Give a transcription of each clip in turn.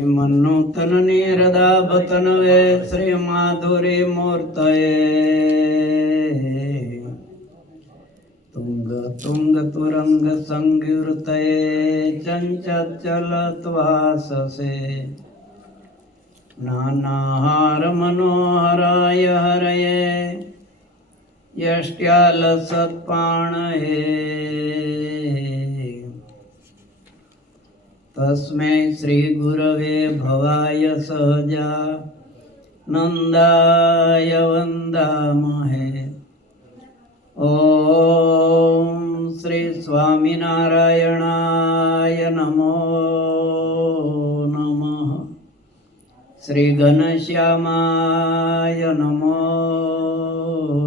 મનોતન નિરદાભતનવે શ્રી માધુરી મૂર્તયે તુંગ તુંગ તુરંગ સંગીર્તયે ચંચલત્વાસસે નાનાહાર મનોહરાય હરયે યષ્ટ્યાલ સત્પાણયે તસ્મૈ શ્રી ગુરવે ભવાય સહજા નંદાય વંદામહે. ઓમ શ્રી સ્વામિનારાયણાય નમો નમઃ. શ્રી ઘનશ્યામાય નમો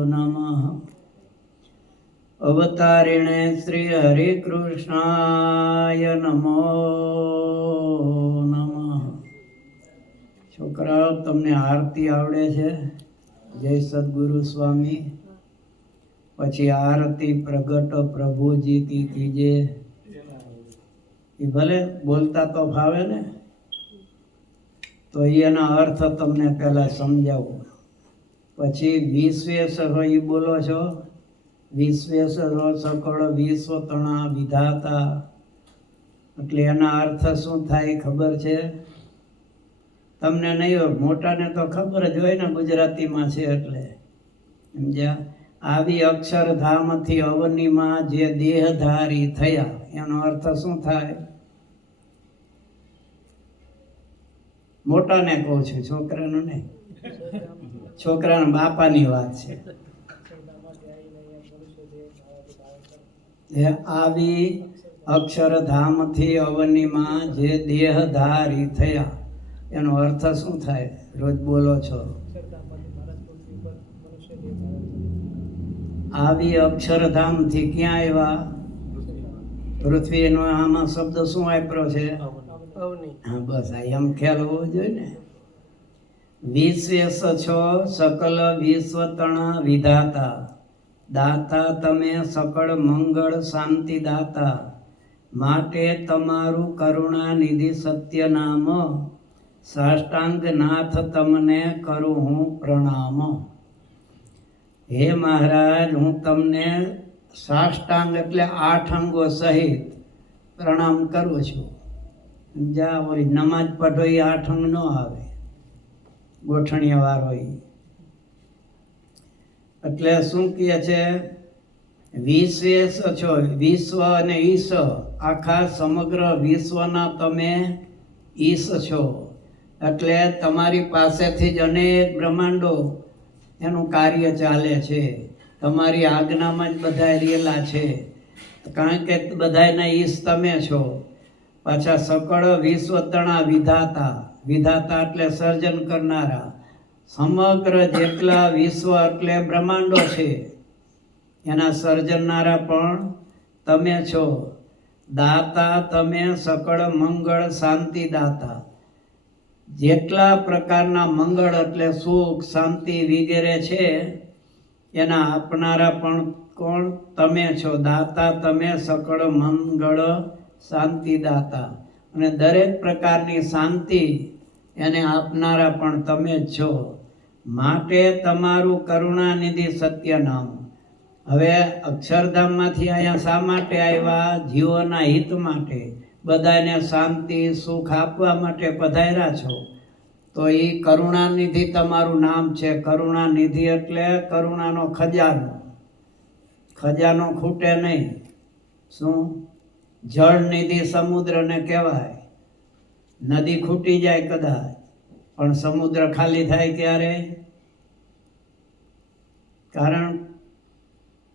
નમઃ. અવતારિણે શ્રી હરિકૃષ્ણાય નમો નમઃ. છોકરાઓ, તમને આરતી આવડે છે? જય સદગુરુ સ્વામી. પછી આરતી પ્રગટ પ્રભુજીથી કીજે. એ ભલે બોલતા તો ફાવે ને, તો એના અર્થ તમને પહેલા સમજાવું. પછી વિશ્વેશ્વર એ બોલો છો. વિશ્વેશ્વર સકળ વિશ્વ તણા વિધાતા, એટલે એના અર્થ શું થાય ખબર છે તમને? નહીં હોય, મોટાને તો ખબર જ હોય ને, ગુજરાતીમાં છે એટલે સમજ્યા. આવી અક્ષરધામથી અવનીમાં જે દેહધારી થયા, એનો અર્થ શું થાય? મોટાને કહું છું, છોકરાનું નહીં. છોકરાના બાપાની વાત છે. આવી અક્ષરધામથી અવનીમાં જે દેહધારી થયા, એનો અર્થ શું થાય? રોજ બોલો છો. આવી અક્ષરધામથી ક્યાં આવ્યા? પૃથ્વીનો આમાં શબ્દ શું વાપરો છે? હા, બસ આ એમ ખ્યાલ હોવો જોઈએ ને. વિશ્વેશ છો સકલ વિશ્વ તણ વિધાતા, દાતા તમે સકળ મંગળ શાંતિ દાતા, માટે તમારું કરુણા નિધિ સત્ય નામ, સાષ્ટાંગ નાથ તમને કરું હું પ્રણામ. હે મહારાજ, હું તમને સાષ્ટાંગ એટલે 8 અંગો સહિત પ્રણામ કરું છું. જ્યાં ઓલી નમાજ પઢો એ 8 અંગ ન આવે, ગોઠણિયા વાળો. એટલે શું કહે છે? વિશ્વેશ છો, વિશ્વ અને ઈશ, આખા સમગ્ર વિશ્વના તમે ઈશ છો. એટલે તમારી પાસેથી જ અનેક બ્રહ્માંડો એનું કાર્ય ચાલે છે. તમારી આજ્ઞામાં જ બધા રહેલા છે, કારણ કે બધાના ઈશ તમે છો. પાછા સકળ વિશ્વ તણા વિધાતા, વિધાતા એટલે સર્જન કરનારા. સમગ્ર જેટલા વિશ્વ એટલે બ્રહ્માંડો છે, એના સર્જનારા પણ તમે છો. દાતા તમે સકળ મંગળ શાંતિ દાતા, જેટલા પ્રકારના મંગળ એટલે સુખ શાંતિ વગેરે છે, એના આપનારા પણ કોણ? તમે છો. દાતા તમે સકળ મંગળ શાંતિ દાતા, અને દરેક પ્રકારની શાંતિ એને આપનારા પણ તમે જ છો. માટે તમારું કરુણાનિધિ સત્ય નામ. હવે અક્ષરધામમાંથી અહીંયા શા માટે આવ્યા? જીવોના હિત માટે, બધાને શાંતિ સુખ આપવા માટે પધાર્યા છો. તો એ કરુણાનિધિ તમારું નામ છે. કરુણાનિધિ એટલે કરુણાનો ખજાનો. ખજાનો ખૂટે નહીં. શું? જળનિધિ સમુદ્રને કહેવાય. નદી ખૂટી જાય કદાચ, પણ સમુદ્ર ખાલી થાય ક્યારે? કારણ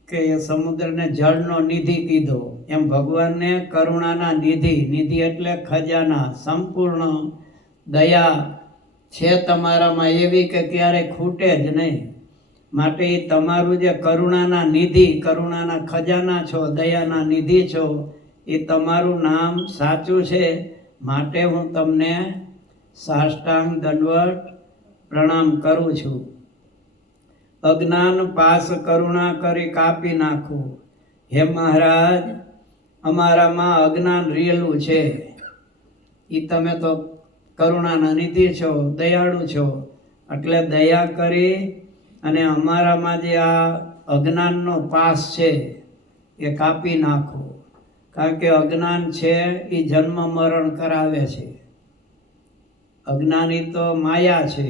કે એ સમુદ્રને જળનો નિધિ કીધો. એમ ભગવાનને કરુણાના નિધિ, નિધિ એટલે ખજાના, સંપૂર્ણ દયા છે તમારામાં એવી કે ક્યારે ખૂટે જ નહીં. માટે એ તમારું જે કરુણાના નિધિ, કરુણાના ખજાના છો, દયાના નિધિ છો, એ તમારું નામ સાચું છે. માટે હું તમને સાષ્ટાંગ દંડવત પ્રણામ કરું છું. અજ્ઞાન પાસ કરુણા કરી કાપી નાખું. હે મહારાજ, અમારામાં અજ્ઞાન રહેલું છે, એ તમે તો કરુણાના નિધિ છો, દયાળુ છો, એટલે દયા કરી અને અમારામાં જે આ અજ્ઞાનનો પાસ છે એ કાપી નાખો. કારણ કે અજ્ઞાન છે એ જન્મ મરણ કરાવે છે. અજ્ઞાની તો માયા છે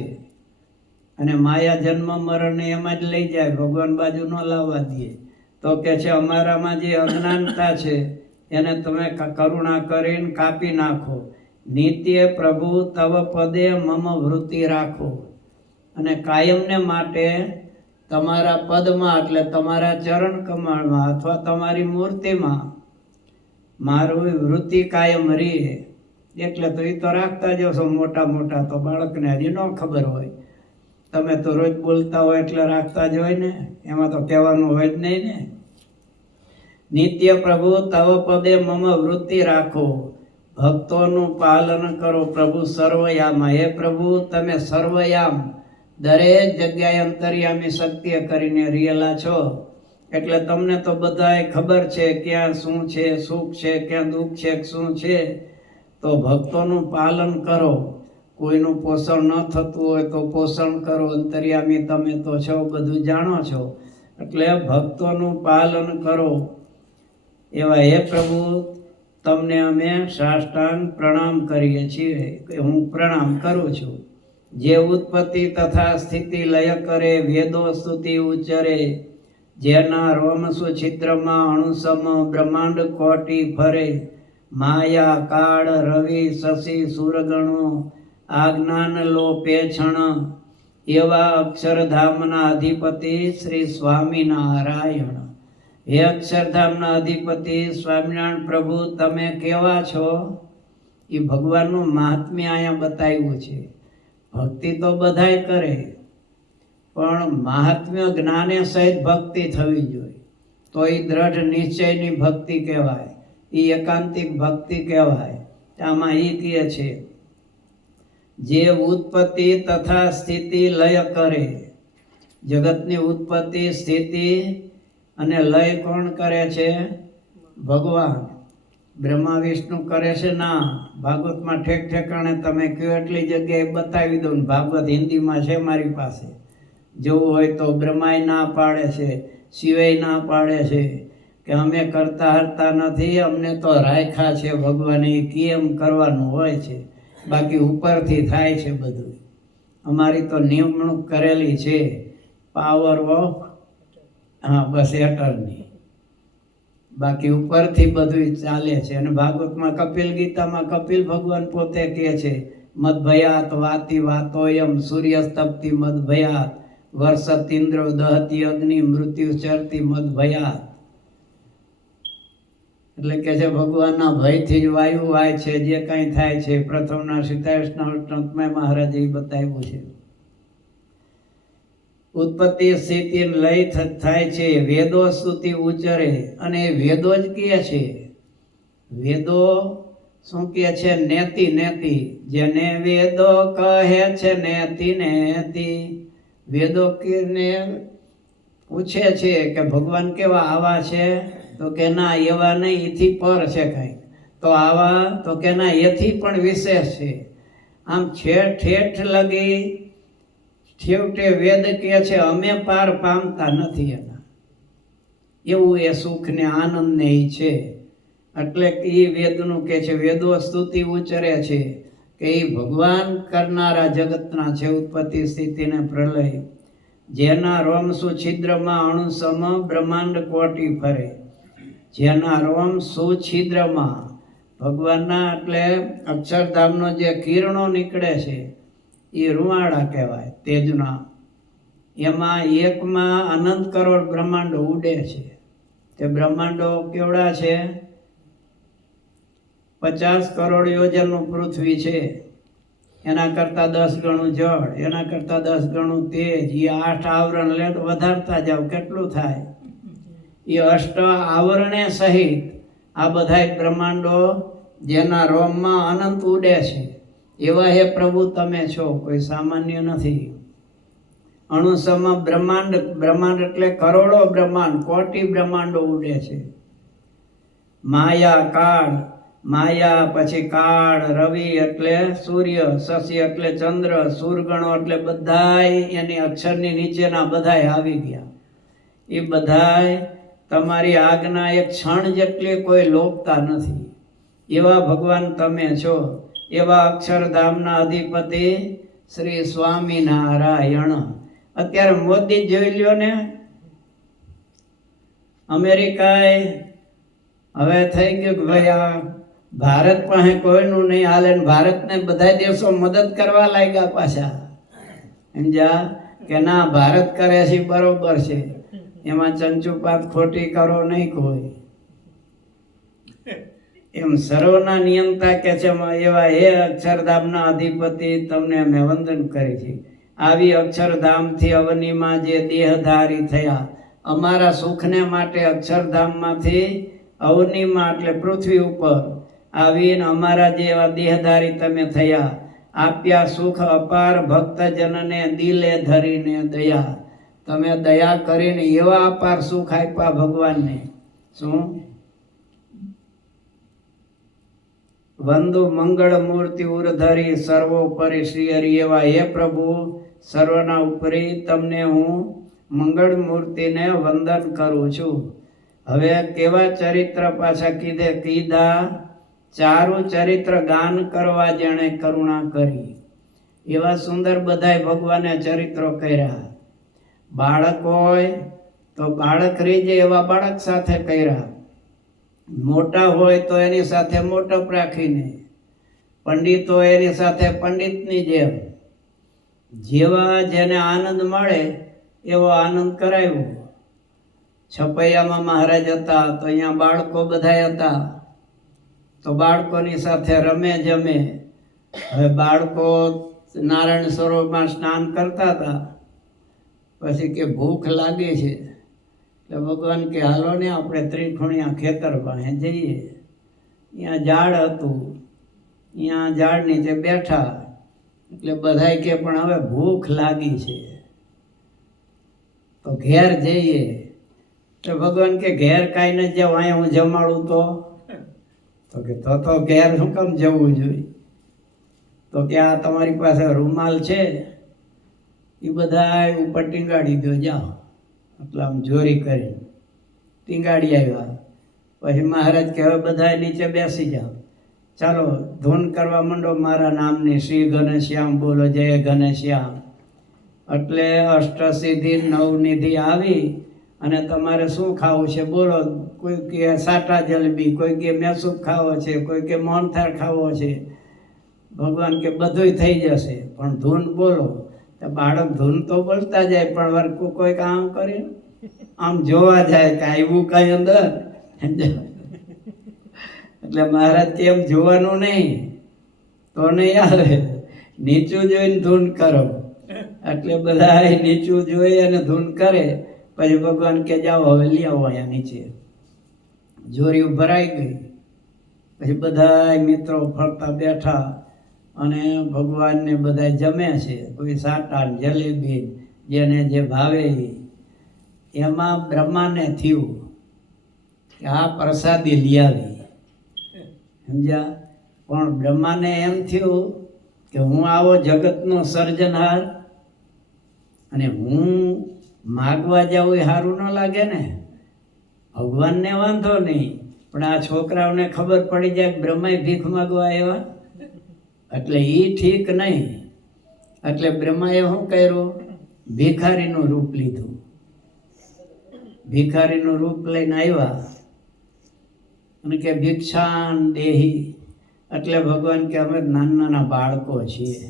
અને માયા જન્મ મરણને એમાં જ લઈ જાય, ભગવાન બાજુ ન લાવવા દે. તો કે છે અમારામાં જે અજ્ઞાનતા છે એને તમે કરુણા કરીને કાપી નાખો. નિત્ય પ્રભુ તવ પદે મમ વૃત્તિ રાખો, અને કાયમને માટે તમારા પદમાં એટલે તમારા ચરણ કમળમાં અથવા તમારી મૂર્તિમાં મારું વૃત્તિ કાયમ રહે. એટલે તો એ તો રાખતા જ છો. મોટા મોટા તો બાળકને હજી ન ખબર હોય, તમે તો રોજ બોલતા હોય એટલે રાખતા જ હોય ને, એમાં તો કહેવાનું હોય જ નહીં ને. નિત્ય પ્રભુ તવ પદે મમ વૃત્તિ રાખો, ભક્તોનું પાલન કરો પ્રભુ સર્વયામાં. હે પ્રભુ તમે સર્વયામ દરેક જગ્યાએ અંતર્યામી શક્તિ કરીને રહેલા છો, એટલે તમને તો બધાય ખબર છે ક્યાં શું છે, સુખ છે ક્યાં દુઃખ છે, શું છે. તો ભક્તોનું પાલન કરો. કોઈનું પોષણ ન થતું હોય તો પોષણ કરો. અંતર્યામી તમે તો છો, બધું જાણો છો, એટલે ભક્તોનું પાલન કરો. એવા હે પ્રભુ તમને અમે સાષ્ટાંગ પ્રણામ કરીએ છીએ. હું પ્રણામ કરું છું. જે ઉત્પત્તિ તથા સ્થિતિ લય કરે, વેદો સ્તુતિ ઉચ્ચરે, જેના રોમસુ છિદ્રમાં અણુસમ બ્રહ્માંડ કોટી ફરે, માયા કાળ રવિ શશી સુરગણો આજ્ઞાન લો પેછણ, એવા અક્ષરધામના અધિપતિ શ્રી સ્વામિનારાયણ. હે અક્ષરધામના અધિપતિ સ્વામિનારાયણ પ્રભુ તમે કેવા છો? એ ભગવાનનું મહાત્મ્ય અહીંયા બતાવ્યું છે. ભક્તિ તો બધાય કરે, પણ મહાત્મ્ય જ્ઞાને સહિત ભક્તિ થવી જોઈએ. તો એ દ્રઢ નિશ્ચયની ભક્તિ કહેવાય, એ એકાંતિક ભક્તિ કહેવાય. આમાં એ કહે છે જે ઉત્પત્તિ તથા સ્થિતિ લય કરે. જગતની ઉત્પત્તિ સ્થિતિ અને લય કોણ કરે છે? ભગવાન. બ્રહ્મા વિષ્ણુ કરે છે ના. ભાગવતમાં ઠેક ઠેકાણે તમે કયો એટલી જગ્યાએ બતાવી દો. ભાગવત હિન્દીમાં છે મારી પાસે, જોવું હોય તો. બ્રહ્માય ના પાડે છે, શિવાય ના પાડે છે કે અમે કરતા હરતા નથી, અમને તો રાખ્યા છે ભગવાને, કેમ કરવાનું હોય છે. બાકી ઉપરથી થાય છે બધું. અમારી તો નિમણૂક કરેલી છે પાવર ઓફ બસ એટર્ની. બાકી ઉપરથી બધું ચાલે છે. અને ભાગવતમાં કપિલ ગીતામાં કપિલ ભગવાન પોતે કહે છે મદભયાત વાતી વાતોયમ સૂર્યસ્તપ્તિ મદભયાત વર્ષત ઇન્દ્રો દહતી અગ્નિ મૃત્યુ ચરતી મદભયાત. એટલે કે છે ભગવાનના ભયથી જ વાયુ વાય છે, જે કંઈ થાય છે. પ્રથમના 27 મહારાજે બતાવ્યું છે. ઉત્પત્તિ સ્થિતિ લય થાય છે. વેદો સ્તુતિ ઉચ્ચરે, અને વેદો જ કહે છે. વેદો શું કહે છે? નેતિ નેતિ. જેને વેદો કહે છે નેતિ નેતિ. વેદો ને પૂછે છે કે ભગવાન કેવા આવા છે? તો કે ના એવા નહીં, એથી પર છે કંઈક. તો આવા? તો કે ના એથી પણ વિશેષ છે. આમ ઠેઠ લગી છેવટે વેદ કહે છે અમે પાર પામતા નથી એના. એવું એ સુખ ને આનંદ ને એ છે. એટલે કે એ વેદનું કે છે વેદો સ્તુતિ ઉચ્ચરે છે કે એ ભગવાન કરનારા જગતના છે, ઉત્પત્તિ સ્થિતિ ને પ્રલય. જેના રોમસુ છિદ્રમાં અણુસમ બ્રહ્માંડ કોટી ફરે. જેના રોમ સુછિદ્રમાં ભગવાનના એટલે અક્ષરધામનો જે કિરણો નીકળે છે એ રૂવાડા કહેવાય તેજના. એમાં એકમાં અનંત કરોડ બ્રહ્માંડો ઉડે છે. તે બ્રહ્માંડો કેવડા છે? 50 કરોડ યોજનનું પૃથ્વી છે. એના કરતાં 10 ગણું જળ, એના કરતાં 10 ગણું તેજ. એ 8 આવરણ લે તો વધારતા જાવ કેટલું થાય? એ 8 આવરણે સહિત આ બધા બ્રહ્માંડો જેના રોમમાં અનંત ઉડે છે. એવા હે પ્રભુ તમે છો, કોઈ સામાન્ય નથી. અણુસમ બ્રહ્માંડ. બ્રહ્માંડ એટલે કરોડો બ્રહ્માંડ, કોટી બ્રહ્માંડો ઉડે છે. માયા કાળ માયા, પછી કાળ, રવિ એટલે સૂર્ય, શશી એટલે ચંદ્ર, સૂરગણો એટલે બધાય એની અક્ષરની નીચેના બધાય આવી ગયા. એ બધાય તમારી આજ્ઞા એક ક્ષણ જેટલી કોઈ લોકતા નથી. એવા ભગવાન તમે છો. એવા અક્ષરધામના અધિપતિ શ્રી સ્વામિનારાયણ. અત્યારે મોદી જોઈ લ્યો ને, અમેરિકાએ હવે થઈ ગયું કે ભાઈ આ ભારત પાસે કોઈનું નહીં હાલે ને ભારતને બધા દેશો મદદ કરવા લાગ્યા પાછા. સમજ્યા કે ના ભારત કરે છે બરોબર છે, એમાં ચંચુપાત ખોટી કરો નહીં કોઈ. એમ સર્વના નિયંતા કે છે એવા હે અક્ષરધામના અધિપતિ તમને અમે વંદન કરી છે. આવી અક્ષરધામથી અવનીમાં જે દેહધારી થયા, અમારા સુખને માટે અક્ષરધામમાંથી અવનીમાં એટલે પૃથ્વી ઉપર આવીને અમારા જેવા દેહધારી તમે થયા. આપ્યા સુખ અપાર ભક્તજનને દિલે ધરીને દયા. તમે દયા કરીને એવા અપાર સુખ આપ્યા ભગવાનને. શું વંદુ મંગળ મૂર્તિ ઉરધરી સર્વોપરી શ્રી હરિ. એવા હે પ્રભુ સર્વના ઉપરી તમને હું મંગળ મૂર્તિને વંદન કરું છું. હવે કેવા ચરિત્ર પાછા કીધા? ચારું ચરિત્ર ગાન કરવા જેણે કરુણા કરી. એવા સુંદર બધાય ભગવાને ચરિત્રો કર્યા. બાળક હોય તો બાળક રીજે એવા બાળક સાથે કર્યા. મોટા હોય તો એની સાથે મોટપ રાખીને, પંડિત હોય એની સાથે પંડિતની જેમ, જેવા જેને આનંદ મળે એવો આનંદ કરાવ્યો. છપૈયામાં મહારાજ હતા તો અહીંયા બાળકો બધા હતા, તો બાળકોની સાથે રમે જમે. હવે બાળકો નારાયણ સરોવરમાં સ્નાન કરતા હતા, પછી કે ભૂખ લાગે છે, એટલે ભગવાન કે હાલો ને આપણે ત્રિખુણિયા ખેતર પાસે જઈએ. ત્યાં ઝાડ હતું, ત્યાં ઝાડ નીચે બેઠા. એટલે બધાય કે પણ હવે ભૂખ લાગી છે તો ઘેર જઈએ. તો ભગવાન કે ઘેર કાંઈ ન જાવ, અહીંયા હું જમાડું તો કે તો ઘેર શું કામ જવું જોઈએ? તો કે આ તમારી પાસે રૂમાલ છે, એ બધા ઉપર ટીંગાડી દો, જાઓ. એટલે આમ જોરી કરી ટીંગાડી આવ્યા. પછી મહારાજ કે હવે બધા નીચે બેસી જાઓ, ચાલો ધૂન કરવા માંડો મારા નામની. શ્રી ઘનશ્યામ બોલો, જય ઘનશ્યામ. એટલે અષ્ટસિદ્ધિ નવનિધિ આવી અને તમારે શું ખાવું છે બોલો. કોઈ કે સાટા જલેબી, કોઈ કે મેસૂબ ખાવો છે, કોઈ કે મોહનથાળ ખાવો છે. ભગવાન કે બધુંય થઈ જશે પણ ધૂન બોલો. બાળક ધૂન તો બોલતા જાય પણ વર્કું કોઈ કામ કરે, આમ જોવા જાય કે આવ્યું કઈ અંદર. એટલે મહારાજ કેમ જોવાનું નહીં તો નહીં આવે, નીચું જોઈને ધૂન કરો. એટલે બધા નીચું જોઈ અને ધૂન કરે. પછી ભગવાન કે જાઓ હવે લઈ આવો અહીંયા નીચે. જોરી ભરાઈ ગઈ. પછી બધા મિત્રો ફરતા બેઠા અને ભગવાનને બધા જમે છે. કોઈ સાટા જલેબી જેને જે ભાવે. એમાં બ્રહ્માને થયું કે આ પ્રસાદી લઈ આવી. સમજ્યા? પણ બ્રહ્માને એમ થયું કે હું આવો જગતનો સર્જનહાર અને હું માગવા જાઉં એ સારું ન લાગે ને. ભગવાનને વાંધો નહીં પણ આ છોકરાઓને ખબર પડી જાય કે બ્રહ્માએ ભીખ માગવા આવ્યા, એટલે એ ઠીક નહીં. એટલે બ્રહ્માએ શું કર્યું? ભિખારીનું રૂપ લીધું. ભિખારીનું રૂપ લઈને આવ્યા અને કે ભિક્ષાન દેહી. એટલે ભગવાન કે અમે નાના નાના બાળકો છીએ,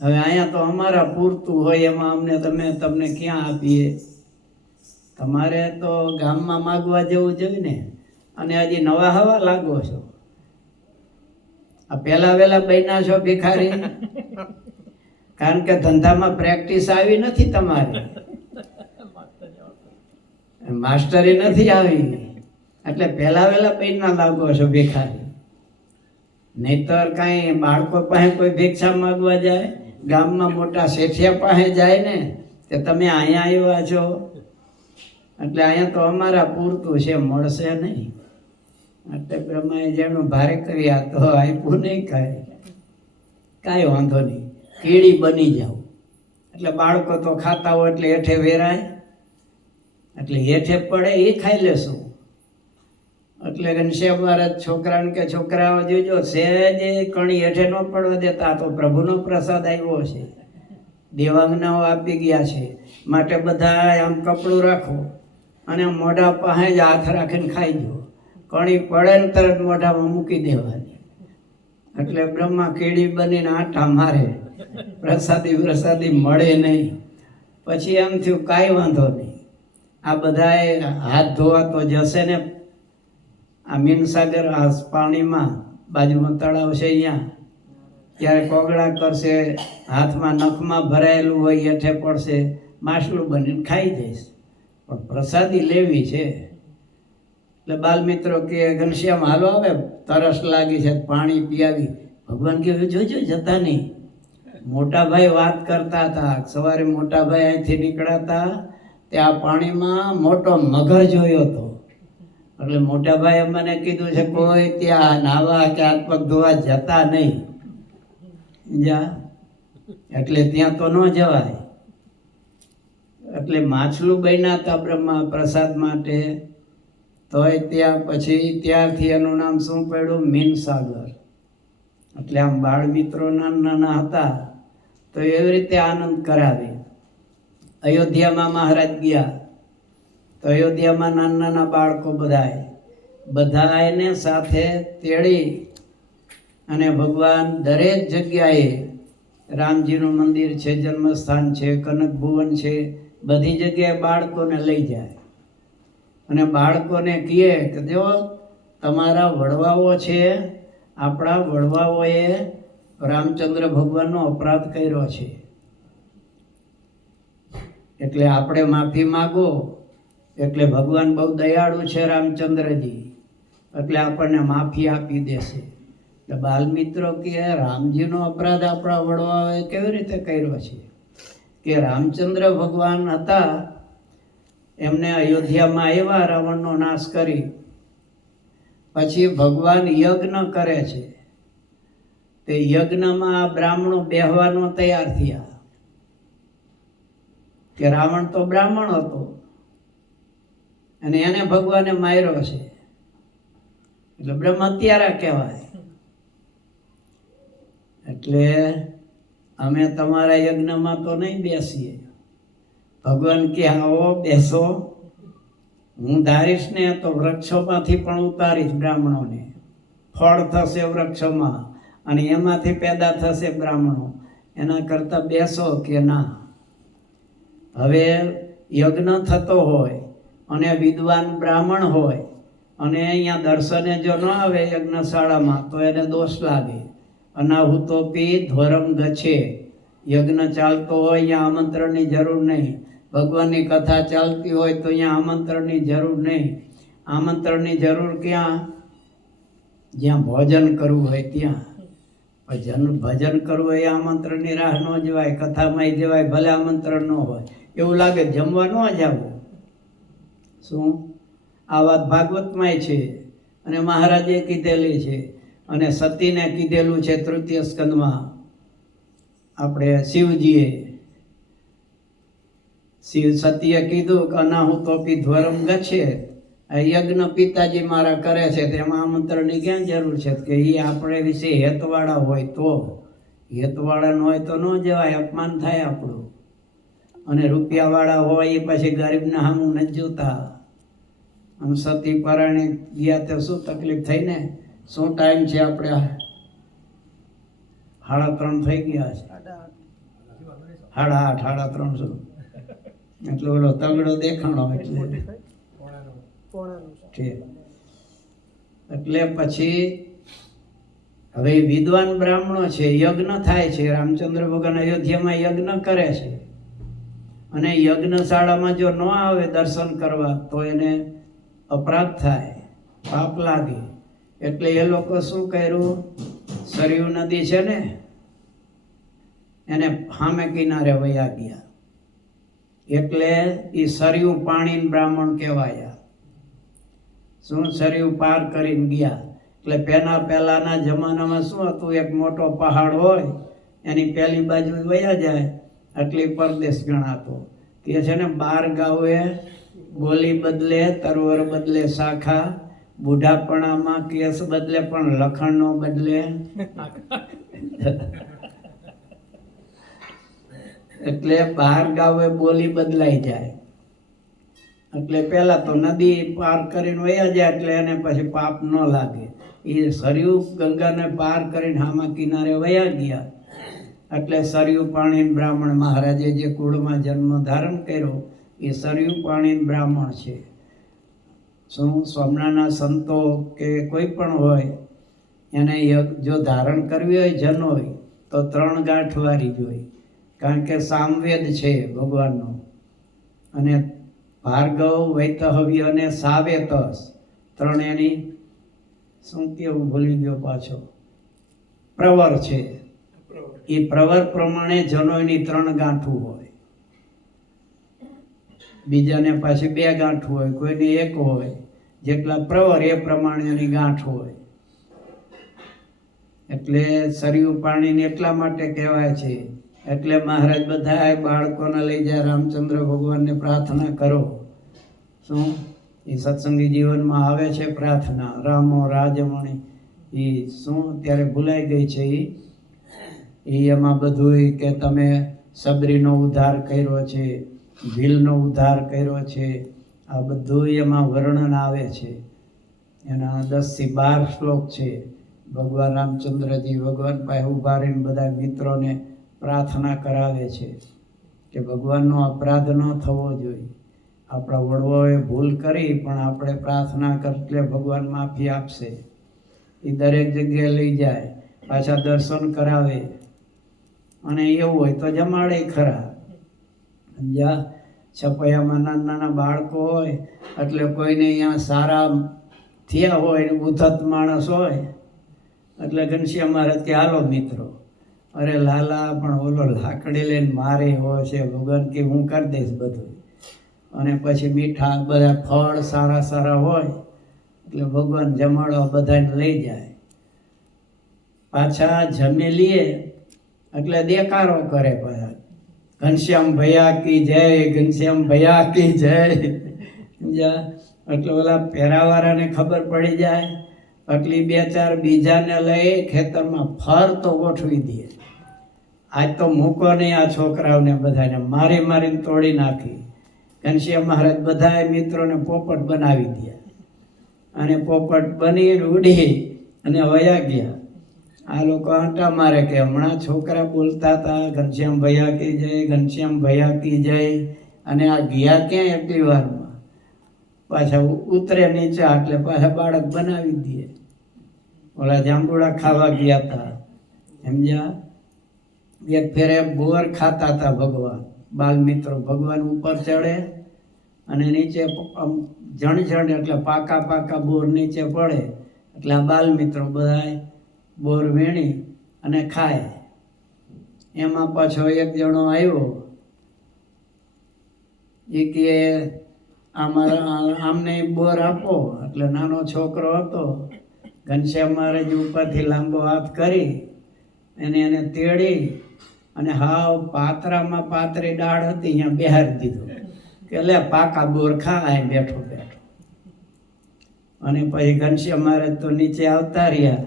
હવે અહીંયા તો અમારા પૂરતું હોય એમાં અમને તમને ક્યાં આપીએ? તમારે તો ગામમાં માગવા જવું જોઈએ ને. અને હજી નવા હવા લાગો છો. આ પહેલા વહેલા બન્યા છો ભિખારી, કારણ કે ધંધામાં પ્રેક્ટિસ આવી નથી, તમારી માસ્ટરી નથી આવી. એટલે પહેલા વહેલા પૈના લાગો છો ભિખારી. નહીતર કાંઈ બાળકો પાસે કોઈ ભિક્ષા માગવા જાય, ગામમાં મોટા શેઠિયા પાસે જાય ને કે તમે અહીંયા આવ્યા છો, એટલે અહીંયા તો અમારા પૂરતું છે, મળશે નહીં. એટલે બ્રહ્માએ જેનું ભારે કરી આ તો આપ્યું નહીં કાંઈ વાંધો નહીં, કીડી બની જાવ. એટલે બાળકો તો ખાતા હોય એટલે હેઠે વેરાય, એટલે હેઠે પડે એ ખાઈ લેશું. એટલે ઘનશ્યામ મહારાજ છોકરાને કે છોકરાઓ જોજો સહેજ કણી હેઠે ન પડવા દેતા, આ તો પ્રભુનો પ્રસાદ આવ્યો છે, દેવાંગનાઓ આપી ગયા છે, માટે બધા આમ કપડું રાખો અને મોઢા પાસે જ હાથ રાખીને ખાઈ જો. કણી પડે ને તરત મોઢામાં મૂકી દેવાની. એટલે બ્રહ્મા કીડી બનીને આટા મારે, પ્રસાદી મળે નહીં. પછી એમ થયું કાંઈ વાંધો નહીં, આ બધાએ હાથ ધોવા તો જશે ને. આ મીનસાગર આ પાણીમાં બાજુમાં તળાવ છે અહીંયા, ત્યારે કોગળા કરશે, હાથમાં નખમાં ભરાયેલું હોય હેઠે પડશે, માછલું બનીને ખાઈ જઈશ, પણ પ્રસાદી લેવી છે. એટલે બાલ મિત્રો કે ઘનશ્યામ હાલો આવે, તરસ લાગી છે, પાણી પીયાવી. ભગવાન કે જોજો જતા નહીં. મોટાભાઈ વાત કરતા હતા, સવારે મોટાભાઈ અહીંથી નીકળાતા ત્યાં પાણીમાં મોટો મગર જોયો હતો. એટલે મોટાભાઈએ મને કીધું છે કોઈ ત્યાં નાવા કે હાથ પગ ધોવા જતા નહીં. એટલે ત્યાં તો ન જવાય. એટલે માછલું બન્યા હતા બ્રહ્મા પ્રસાદ માટે, તોય ત્યાં પછી ત્યારથી એનું નામ શું પડ્યું? મીનસાગર. એટલે આમ બાળ મિત્રો નાના હતા તો એવી રીતે આનંદ કરાવે. અયોધ્યામાં મહારાજ ગયા તો અયોધ્યામાં નાના બાળકો બધાને સાથે તેડી અને ભગવાન દરેક જગ્યાએ રામજીનું મંદિર છે, જન્મસ્થાન છે, કનક ભુવન છે, બધી જગ્યાએ બાળકોને લઈ જાય અને બાળકોને કહે કે જો તમારા વડવાઓ છે, આપણા વડવાઓએ રામચંદ્ર ભગવાનનો અપરાધ કર્યો છે, એટલે આપણે માફી માગો. એટલે ભગવાન બહુ દયાળુ છે રામચંદ્રજી, એટલે આપણને માફી આપી દેશે. એટલે બાલમિત્રો કે રામજીનો અપરાધ આપણા વડવાઓએ કેવી રીતે કર્યો છે? કે રામચંદ્ર ભગવાન હતા, એમને અયોધ્યામાં આવ્યા રાવણનો નાશ કરી, પછી ભગવાન યજ્ઞ કરે છે. તે યજ્ઞમાં બ્રાહ્મણો બેહવાનો તૈયાર થયા કે રાવણ તો બ્રાહ્મણ હતો અને એને ભગવાને માર્યો છે, એટલે બ્રહ્મ હત્યારા કહેવાય. એટલે અમે તમારા યજ્ઞમાં તો નહીં બેસીએ. ભગવાન કે આવો બેસો, હું ધારીશ ને તો વૃક્ષોમાંથી પણ ઉતારીશ બ્રાહ્મણોને, ફળ થશે વૃક્ષોમાં અને એમાંથી પેદા થશે બ્રાહ્મણો, એના કરતાં બેસો કે ના. હવે યજ્ઞ થતો હોય અને વિદ્વાન બ્રાહ્મણ હોય અને અહીંયા દર્શને જો ન આવે યજ્ઞશાળામાં તો એને દોષ લાગે. અનાહુતોપી ધ્વરમ ગચ્છે. યજ્ઞ ચાલતો હોય અહીંયા આમંત્રણની જરૂર નહીં, ભગવાનની કથા ચાલતી હોય તો અહીંયા આમંત્રણની જરૂર નહીં. આમંત્રણની જરૂર ક્યાં? જ્યાં ભોજન કરવું હોય ત્યાં. ભજન કરવું હોય આમંત્રણની રાહ ન જવાય, કથામાં જવાય, ભલે આમંત્રણ ન હોય. એવું લાગે જમવા ન જવું. શું આ વાત ભાગવતમાંય છે અને મહારાજે કીધેલી છે અને સતીને કીધેલું છે તૃતીય સ્કંદમાં. આપણે શિવજીએ સતીએ કીધું કે અનાહુતોપી ધ્વરમ ગચ્છે. યજ્ઞ પિતાજી મારા કરે છે તેમાં આમંત્રણની ક્યાં જરૂર છે? કે એ આપણે વિશે હેતવાળા હોય તો, હેતવાળા ન હોય તો ન જવાય, અપમાન થાય આપણું. અને રૂપિયાવાળા હોય એ પછી ગરીબને સામું નથી જોતા. આમ સતી પરાણે ગયા તો શું તકલીફ થઈ ને? શું ટાઈમ છે આપણે? 3:30 થઈ ગયા છે, 8:30, 3:30. એટલે ઓલો તગડો દેખાણો એટલે પછી હવે વિદ્વાન બ્રાહ્મણો છે, યજ્ઞ થાય છે. રામચંદ્ર ભગવાન અયોધ્યામાં યજ્ઞ કરે છે અને યજ્ઞશાળામાં જો ન આવે દર્શન કરવા તો એને અપરાધ થાય, પાપ લાગે. એટલે એ લોકો શું કર્યું? સરયુ નદી છે ને એને સામે કિનારે વયા ગયા, એટલે એ સરયુ પાણી બ્રાહ્મણ કહેવાયા. શું સરયુ પાર કરીને ગયા. એટલે પહેલાના જમાનામાં શું હતું, એક મોટો પહાડ હોય એની પહેલી બાજુ વયા જાય એટલે પરદેશ ગણાતો. કે છે ને 12 ગાઉએ બોલી બદલે, તરવર બદલે શાખા, બુઢાપણામાં કેસ બદલે પણ લખણ નો બદલે. એટલે 12 ગાઉએ બોલી બદલાઈ જાય. એટલે પેલા તો નદી પાર કરીને વયા જાય એટલે એને પછી પાપ ન લાગે. એ સરયુ ગંગાને પાર કરીને હામા કિનારે વયા ગયા એટલે સરયુ પાણી બ્રાહ્મણ મહારાજે જે કુળમાં જન્મ ધારણ કર્યો એ સરયુ પાણી બ્રાહ્મણ છે. શું સ્વામિનારાયણના સંતો કે કોઈ પણ હોય એને જો ધારણ કરવી હોય જનોય તો 3 ગાંઠ વારી જોઈએ. કારણ કે સામવેદ છે ભગવાનનો. અને ભાર્ગવ, વૈતહવ્ય અને સાવેતસ 3 એની શું કેવું ભૂલી ગયો પાછો, પ્રવર છે. એ પ્રવર પ્રમાણે જનોયની 3 ગાંઠું હોય. બીજાને પાછી 2 ગાંઠ હોય, કોઈને 1 હોય. જેટલા પ્રવર એ પ્રમાણે એની ગાંઠ હોય. એટલે સરયુ પાણીને એટલા માટે કહેવાય છે. એટલે મહારાજ બધા બાળકોને લઈ જાય, રામચંદ્ર ભગવાનને પ્રાર્થના કરો. શું એ સત્સંગી જીવનમાં આવે છે પ્રાર્થના, રામો રાજમણી. એ શું અત્યારે ભૂલાઈ ગઈ છે. એ એમાં બધું કે તમે સબરીનો ઉદ્ધાર કર્યો છે, ભીલનો ઉદ્ધાર કર્યો છે, આ બધું એમાં વર્ણન આવે છે. એના 10 થી 12 શ્લોક છે. ભગવાન રામચંદ્રજી ભગવાન પાસે ઉભા રહીને બધા મિત્રોને પ્રાર્થના કરાવે છે કે ભગવાનનો અપરાધ ન થવો જોઈએ. આપણા વડવાઓએ ભૂલ કરી પણ આપણે પ્રાર્થના કરએટલે ભગવાન માફી આપશે. એ દરેક જગ્યાએ લઈ જાય, પાછા દર્શન કરાવે. અને એવું હોય તો જમાડે ખરા. જ્યાં છપૈયામાં નાના બાળકો હોય એટલે કોઈને અહીંયા સારા થયા હોય, ઉદ્ધત માણસ હોય એટલે ઘનશ્યામ મહારાજ કે હાલો મિત્રો. અરે લાલા પણ ઓલો લાકડી લઈને મારે હોય છે. ભગવાન કે હું કરી દઈશ બધું. અને પછી મીઠા બધા ફળ સારા સારા હોય એટલે ભગવાન જમાડવા બધાને લઈ જાય. પાછા જમી લઈએ એટલે દેકારો કરે પાછા, ઘનશ્યામ ભૈયા કી જય, ઘનશ્યામ ભૈયા કી જય. એટલે ઓલા પહેરાવાળાને ખબર પડી જાય એટલે 2-4 બીજાને લઈ ખેતરમાં ફર તો ગોઠવી દે. આજ તો મૂકો નહીં આ છોકરાઓને બધાને, મારીને તોડી નાખી. ઘનશ્યામ મહારાજ બધા મિત્રોને પોપટ બનાવી દે અને પોપટ બની ઉડી અને વયા ગયા. આ લોકો આંટા મારે કે હમણાં છોકરા બોલતા હતા ઘનશ્યામ ભૈયા કી જય, ઘનશ્યામ ભૈયા કી જય. અને આ ગયા ક્યાં એટલી વારમાં? પાછા ઉતરે નીચે એટલે પાછા બાળક બનાવી દે. ઓલા જાંબુડા ખાવા ગયા હતા, સમજ્યા? એક ફેરે બોર ખાતા હતા ભગવાન, બાલ મિત્રો. ભગવાન ઉપર ચડે અને નીચે જણ એટલે પાકા બોર નીચે પડે એટલે આ બાલ મિત્રો બધા બોર વીણી અને ખાય. એમાં પાછો એક જણો આવ્યો, એ કે આમને બોર આપો. એટલે નાનો છોકરો હતો. ઘનશ્યામ મહારાજ ઉપરથી લાંબો હાથ કરી એને તેડી અને હાવ પાત્રામાં પાતરી ડાળ હતી અહીંયા બેહારી દીધો કે લે પાકા બોર ખા બેઠો. અને પછી ઘનશ્યામ મહારાજ તો નીચે આવતા રહ્યા.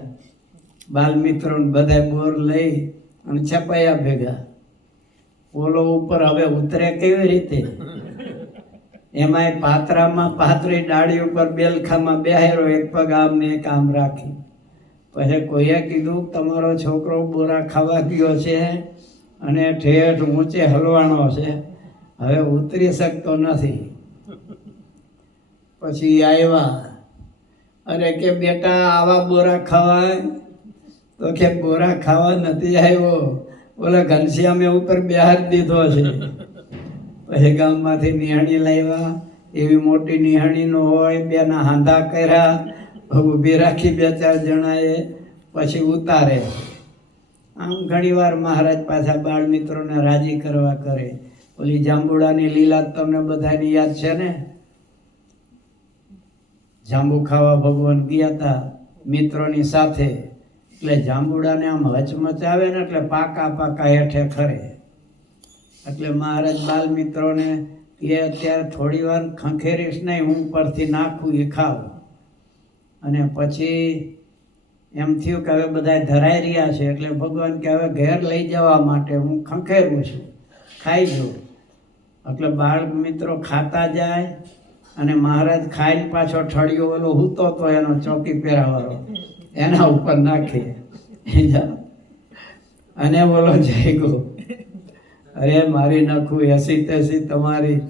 બાલ મિત્રો બધા બોર લઈ અને છપાયા ભેગા. ઓલો ઉપર હવે ઉતરે કેવી રીતે? એમાંય પાત્રામાં પાતરી ડાળી ઉપર બેલખામાં બેહારો, એક પગ આમ ને એક આમ રાખી. પછી કોઈએ કીધું તમારો છોકરો બોરા ખાવા ગયો છે અને ઠેઠ ઊંચે હલવાનો છે, હવે ઉતરી શકતો નથી. પછી આવ્યા, અરે કે બેટા આવા બોરા ખવાય? તો કે બોરા ખાવા નથી આવ્યો, ઓલા ઘનશ્યામે ઉપર બેહાર દીધો છે. પછી ગામમાંથી નિહાણી લાવ્યા. એવી મોટી નિહાણી નો હોય, 2ના હાંધા કર્યા, ઊભી રાખી 2-4 જણાએ, પછી ઉતારે. આમ ઘણી વાર મહારાજ પાછા બાળ મિત્રોને રાજી કરવા કરે. ઓલી જાંબુડાની લીલા તમને બધાની યાદ છે ને? જાંબુ ખાવા ભગવાન ગયા હતા મિત્રોની સાથે, એટલે જાંબુડાને આમ હચમચાવે ને એટલે પાકા પાકા હેઠે ખરે. એટલે મહારાજ બાલ મિત્રોને એ અત્યારે થોડી વાર ખંખેરીશ નહીં, હું પરથી નાખું એ ખાવ. અને પછી એમ થયું કે હવે બધા ધરાઈ રહ્યા છે, એટલે ભગવાન કે હવે ઘેર લઈ જવા માટે હું ખંખેરું છું, ખાઈ જાઉં. એટલે બાળ મિત્રો ખાતા જાય અને મહારાજ ખાઈને પાછો ઠળિયો ઓલો હૂતો તો એનો ચોકી પહેરાવાળો એના ઉપર નાખે અને બોલો જાગ્યો, અરે મારી નાખું એસી તેસી તમારી,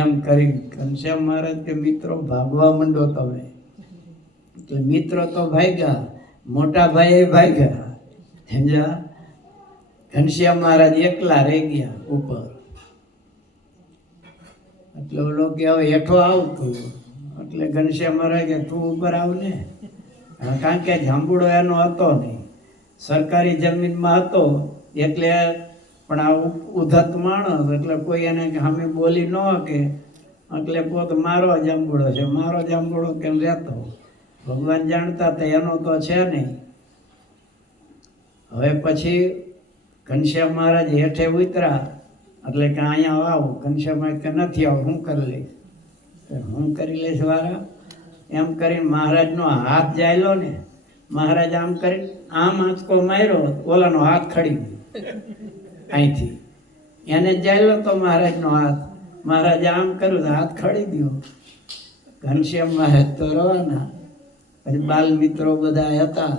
એમ કરી ઘનશ્યામ મહારાજ કે મિત્રો ભાગવા માંડો તમે. એટલે મિત્રો તો ભાગ્યા, મોટા ભાઈ ભાગ્યા, સમજા. ઘનશ્યામ મહારાજ એકલા રહી ગયા ઉપર. એટલે ઓલો કે હવે હેઠો આવતું, એટલે ઘનશ્યામ મહારાજ કે તું ઉપર આવ ને, કારણ કે જાંબુડો એનો હતો નહીં, સરકારી જમીનમાં હતો. એટલે પણ આ ઉધત માણસ, એટલે કોઈ એને સામે બોલી ન કે, એટલે પોત મારો જાંબુડો છે, મારો જાંબુડો કેમ રહેતો. ભગવાન જાણતા હતા એનો તો છે નહીં. હવે પછી ઘનશ્યામ મહારાજ હેઠે ઉતરા, એટલે કે અહીંયા આવો. ઘનશ્યામ મહારાજ કે નથી આવો, હું કરી લઈશ. હું કરી લઈશ વારા, એમ કરીને મહારાજનો હાથ જાયલો ને, મહારાજ આમ કરીને આમ આંચકો માર્યો, ઓલાનો હાથ ખડી ગયો અહીંથી. એને જાયલો તો મહારાજનો હાથ, મહારાજે આમ કર્યું તો હાથ ખડી ગયો. ઘનશ્યામ મહારાજ તો રવાના. પછી બાલ મિત્રો બધા હતા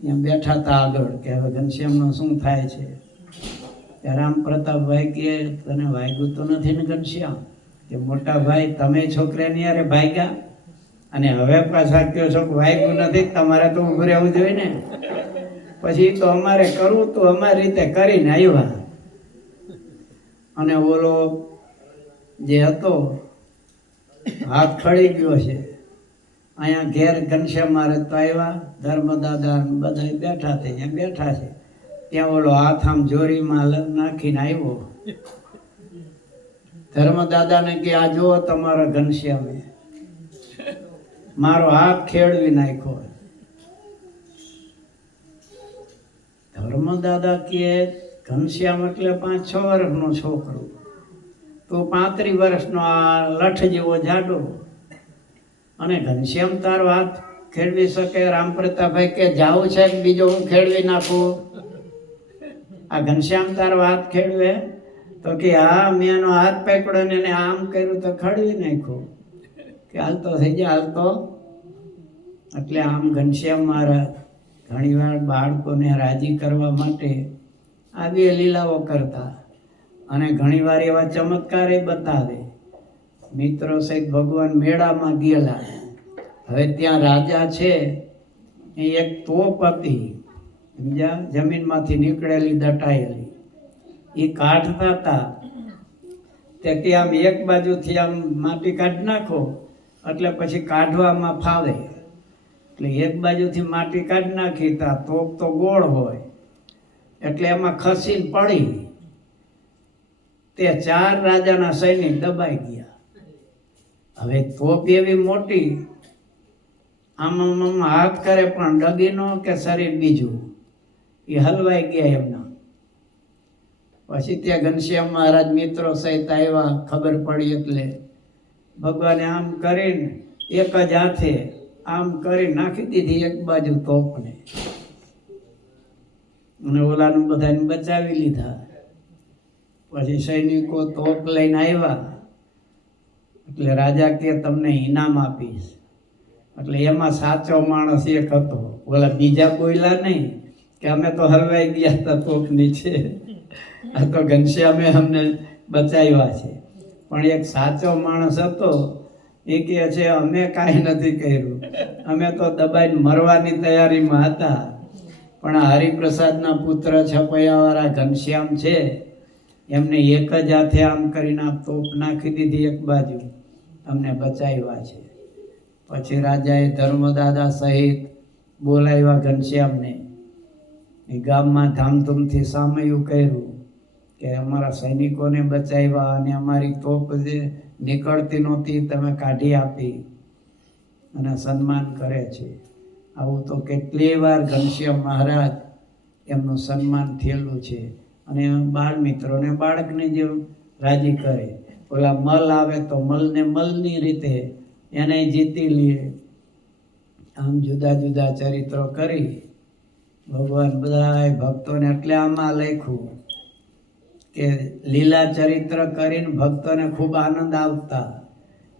ત્યાં બેઠા હતા આગળ, કે હવે ઘનશ્યામનું શું થાય છે. રામ પ્રતાપભાઈ કે તને વાગ્યું તો નથી ને ઘનશ્યામ? કે મોટા ભાઈ તમે છોકરાની યારે ભાગ્યા અને હવે પાછા કહો છો કે વાગ્યું નથી, તમારે તો ઊભું રહેવું જોઈએ ને. પછી તો અમારે કરવું તો અમારી રીતે કરીને આવ્યા. અને ઓલો જે હતો હાથ ખડી ગયો છે. અહીંયા ઘેર ઘનશ્યામ મહારાજ તો આવ્યા, ધર્મદાદા બધા બેઠા છે, અહીંયા બેઠા છે. ત્યાં ઓલો હાથ આમ જોરીમાં નાખીને આવ્યો. ધર્મદાદાને કે આ જુઓ તમારા ઘનશ્યામે મારો હાથ ખેડવી નાખ્યો. ધર્મદાદા કે ઘનશ્યામ એટલે 5-6 વર્ષનો છોકરો, તો 35 વર્ષનો આ લઠ જેવો જાડો. અને ઘનશ્યામ તારો હાથ ખેડવી શકે? રામ પ્રતાપભાઈ કે જાવું છે બીજો હું ખેડવી નાખું? આ ઘનશ્યામ તારો હાથ ખેડવે? તો કે હા, મેં એનો હાથ પકડ્યો ને એને આમ કર્યું તો ખડવી નાખ્યું. કે હાલતો થઈ જાય, હાલતો. એટલે આમ ઘનશ્યામ મહારાજ ઘણીવાર બાળકોને રાજી કરવા માટે આવી લીલાઓ કરતા, અને ઘણીવાર એવા ચમત્કાર બતાવે. મિત્રો સહિત ભગવાન મેળામાં ગયેલા. હવે ત્યાં રાજા છે, એ એક તોપ હતી, સમજ્યા, જમીનમાંથી નીકળેલી દટાયેલી. એ કાઢતા હતા તે કે આમ એક બાજુથી આમ માટી કાઢી નાખો એટલે પછી કાઢવામાં ફાવે. એટલે એક બાજુથી માટી કાઢી નાખી તા તોપ તો ગોળ હોય, એટલે એમાં ખસીને પડી. તે 4 રાજાના સૈનિક દબાઈ ગયા. હવે તોપ એવી મોટી, આમ હાથ કરે પણ ડગી નો કે શરીર બીજું, એ હલવાઈ ગયા એમના. પછી ત્યાં ઘનશ્યામ મહારાજ મિત્રો સહિત આવ્યા. ખબર પડી એટલે ભગવાને આમ કરીને એક જ હાથે આમ કરી નાખી દીધી એક બાજુ તોપને, અને ઓલાનું બધાને બચાવી લીધા. પછી સૈનિકો તોપ લઈને આવ્યા. એટલે રાજા કે તમને ઇનામ આપીશ. એટલે એમાં સાચો માણસ એક હતો, ઓલા બીજા બોલ્યા નહીં કે અમે તો હલવાઈ ગયા હતા તોપ નીચે, આ તો ઘનશ્યામે અમને બચાવ્યા છે. પણ એક સાચો માણસ હતો, એ કહે છે અમે કાંઈ નથી કર્યું, અમે તો દબાઈને મરવાની તૈયારીમાં હતા. પણ આ હરિપ્રસાદના પુત્ર છપૈયાવાળા ઘનશ્યામ છે, એમને એક જ હાથે આમ કરીને આ તોપ નાખી દીધી એક બાજુ, અમને બચાવ્યા છે. પછી રાજાએ ધર્મદાદા સહિત બોલાવ્યા ઘનશ્યામને. એ ગામમાં ધામધૂમથી સામયું કર્યું કે અમારા સૈનિકોને બચાવ્યા અને અમારી તોપ જે નીકળતી નહોતી તમે કાઢી આપી. અને સન્માન કરે છે. આવું તો કેટલી વાર ઘનશ્યામ મહારાજ એમનું સન્માન થયેલું છે. અને બાળ મિત્રોને બાળકને જેમ રાજી કરે. ઓલા મલ આવે તો મલને મલની રીતે એને જીતી લે. આમ જુદા જુદા ચરિત્રો કરી ભગવાન બધા ભક્તોને, એટલે આમાં લખ્યું કે લીલા ચરિત્ર કરીને ભક્તોને ખૂબ આનંદ આવતા.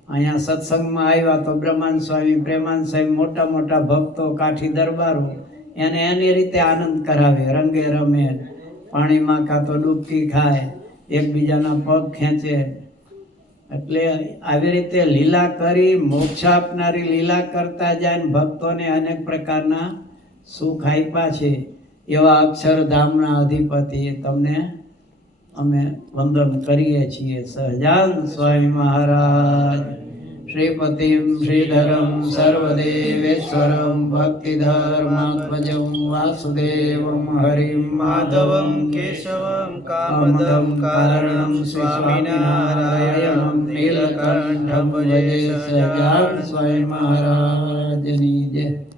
અહીંયા સત્સંગમાં આવ્યા તો બ્રહ્માનંદ સ્વામી, પ્રેમાનંદ સાહેબ, મોટા મોટા ભક્તો, કાઠી દરબારો એને એની રીતે આનંદ કરાવે, રંગે રમે, પાણીમાં કાં તો ડૂબકી ખાય, એકબીજાના પગ ખેંચે. એટલે આવી રીતે લીલા કરી મોક્ષ આપનારી લીલા કરતા જાય ને ભક્તોને અનેક પ્રકારના સુખ આપ્યા છે. એવા અક્ષરધામના અધિપતિ તમને અમે વંદન કરીએ છીએ. સહજાન સ્વામી મહારાજ. શ્રીપતિમ શ્રીધરમ સર્વદેવેશ્વરમ ભક્તિધર્માત્મજં વાસુદેવમ હરિમ માધવમ કેશવમ કામદમ કારણમ સ્વામિનારાયણમ નીલકંઠમ ભજે. સહજાન સ્વામી મહારાજની જય.